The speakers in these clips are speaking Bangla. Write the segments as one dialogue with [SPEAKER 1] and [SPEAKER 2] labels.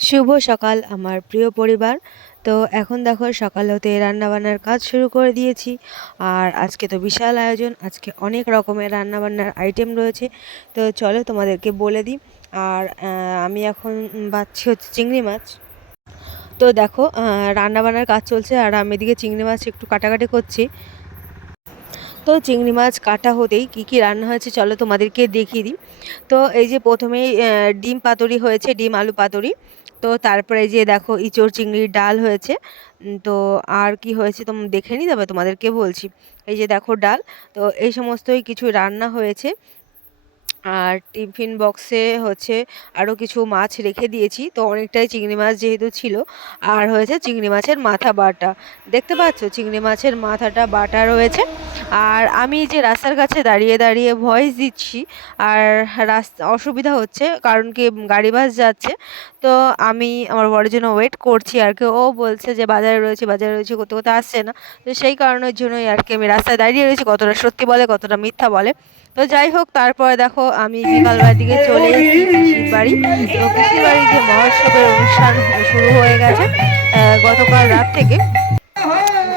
[SPEAKER 1] শুভ সকাল আমার প্রিয় পরিবার। তো এখন দেখো সকাল হতে রান্নাবান্নার কাজ শুরু করে দিয়েছি। আর আজকে তো বিশাল আয়োজন, আজকে অনেক রকমের রান্নাবান্নার আইটেম রয়েছে। তো চলো তোমাদেরকে বলে দিই। আর আমি এখন বাচ্ছি হচ্ছে চিংড়ি মাছ। তো দেখো রান্নাবান্নার কাজ চলছে আর আমি এদিকে চিংড়ি মাছ একটু কাটাকাটি করছি। তো চিংড়ি মাছ কাটা হতেই কী কী রান্না হয়েছে চলো তোমাদেরকে দেখিয়ে দিই। তো এই যে প্রথমেই ডিম পাতুরি হয়েছে, ডিম আলু পাতুরি। তো তারপরে যে দেখো ইঁচড় চিংড়ির ডাল হয়েছে। তো আর কি হয়েছে তোম, দেখে নিই তবে তোমাদেরকে বলছি। এই যে দেখো ডাল, তো এই সমস্তই কিছু রান্না হয়েছে। আর টিফিন বক্সে হচ্ছে আরও কিছু মাছ রেখে দিয়েছি। তো অনেকটাই চিংড়ি মাছ যেহেতু ছিল, আর হয়েছে চিংড়ি মাছের মাথা বাটা। দেখতে পাচ্ছ? চিংড়ি মাছের মাথাটা বাটা রয়েছে। আর আমি যে রাস্তার কাছে দাঁড়িয়ে দাঁড়িয়ে ভয়েস দিচ্ছি, আর রাস্তা, অসুবিধা হচ্ছে কারণ কি গাড়ি বাস যাচ্ছে, তো আমি আমার বড়ের জন্য ওয়েট করছি, আর কি ও বলছে যে বাজারে রয়েছে বাজারে রয়েছে করতে কোথাও আসছে না, তো সেই কারণের জন্যই আর কি আমি রাস্তায় দাঁড়িয়ে রয়েছি, কতটা সত্যি বলে, কতটা মিথ্যা বলে। তো যাই হোক, তারপরে দেখো আমি বিকালবেলার দিকে চলে এসেছি, পিসির বাড়ি। তো পিসির বাড়ি যে মহোৎসবের অনুষ্ঠান শুরু হয়ে গেছে গতকাল রাত থেকে।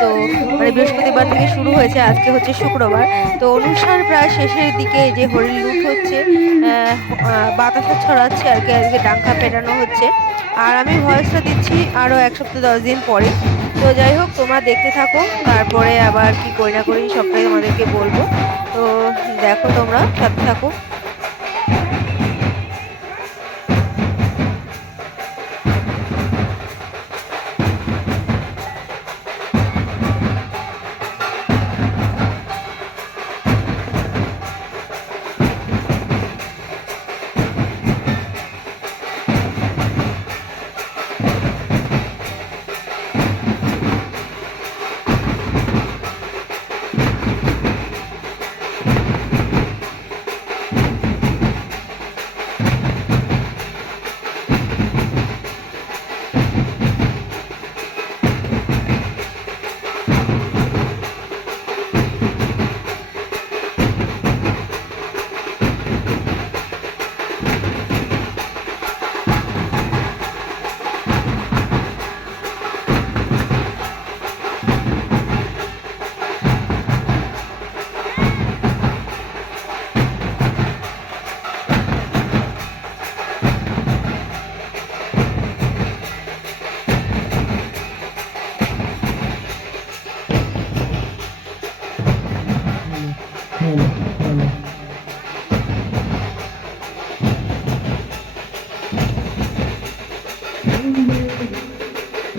[SPEAKER 1] তো মানে বৃহস্পতিবার থেকে শুরু হয়েছে, আজকে হচ্ছে শুক্রবার। তো অনুষ্ঠান প্রায় শেষের দিকে যে হরিণ লুট হচ্ছে বাতাসা ছড়াচ্ছে আর কি আজকে ডাঙ্কা পেটানো হচ্ছে। আর আমি ভয়েসটা দিচ্ছি আরও এক সপ্তাহ দশ দিন পরে। তো যাই হোক, তোমরা দেখতে থাকো, তারপরে আবার কি করি না করি সবটাই তোমাদেরকে বলব। তো দেখো তোমরা, সাথে থাকো।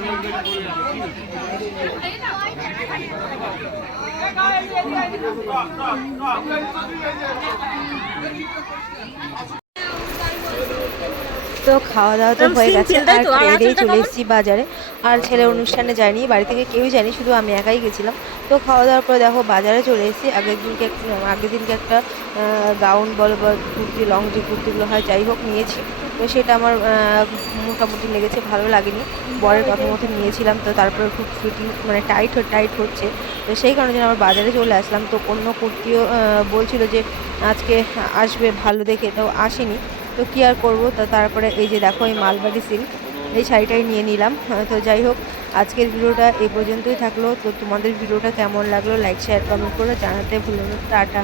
[SPEAKER 1] Thank you. তো খাওয়া দাওয়া তো হয়ে গেছে। আর? খেয়ে দিয়ে চলে এসেছি বাজারে। আর ছেলে অনুষ্ঠানে যায়নি বাড়ি থেকে কেউই যায়নি শুধু আমি একাই গেছিলাম। তো খাওয়া দাওয়ার পরে দেখো বাজারে চলে এসেছি। আগের দিনকে আগের দিনকে একটা গাউন বলো বা কুর্তি লং যে কুর্তিগুলো হয় যাই হোক নিয়েছি। তো সেটা আমার মোটামুটি লেগেছে ভালো লাগেনি। বরের কথা মতো নিয়েছিলাম। তো তারপরে খুব ফিটিং মানে টাইট টাইট হচ্ছে। তো সেই কারণে যেন আমার বাজারে চলে আসলাম। তো অন্য কুর্তিও বলছিল যে আজকে আসবে ভালো দেখে। তো আসেনি। তো কী আর করব? তো তারপরে এই যে দেখো, এই মালবাড়ি সিল্ক এই শাড়িটাই নিয়ে নিলাম। তো যাই হোক, আজকের ভিডিওটা এ পর্যন্তই থাকল। তো তোমাদের ভিডিওটা কেমন লাগল লাইক শেয়ার কমেন্ট করে জানাতে ভুলো টাটা।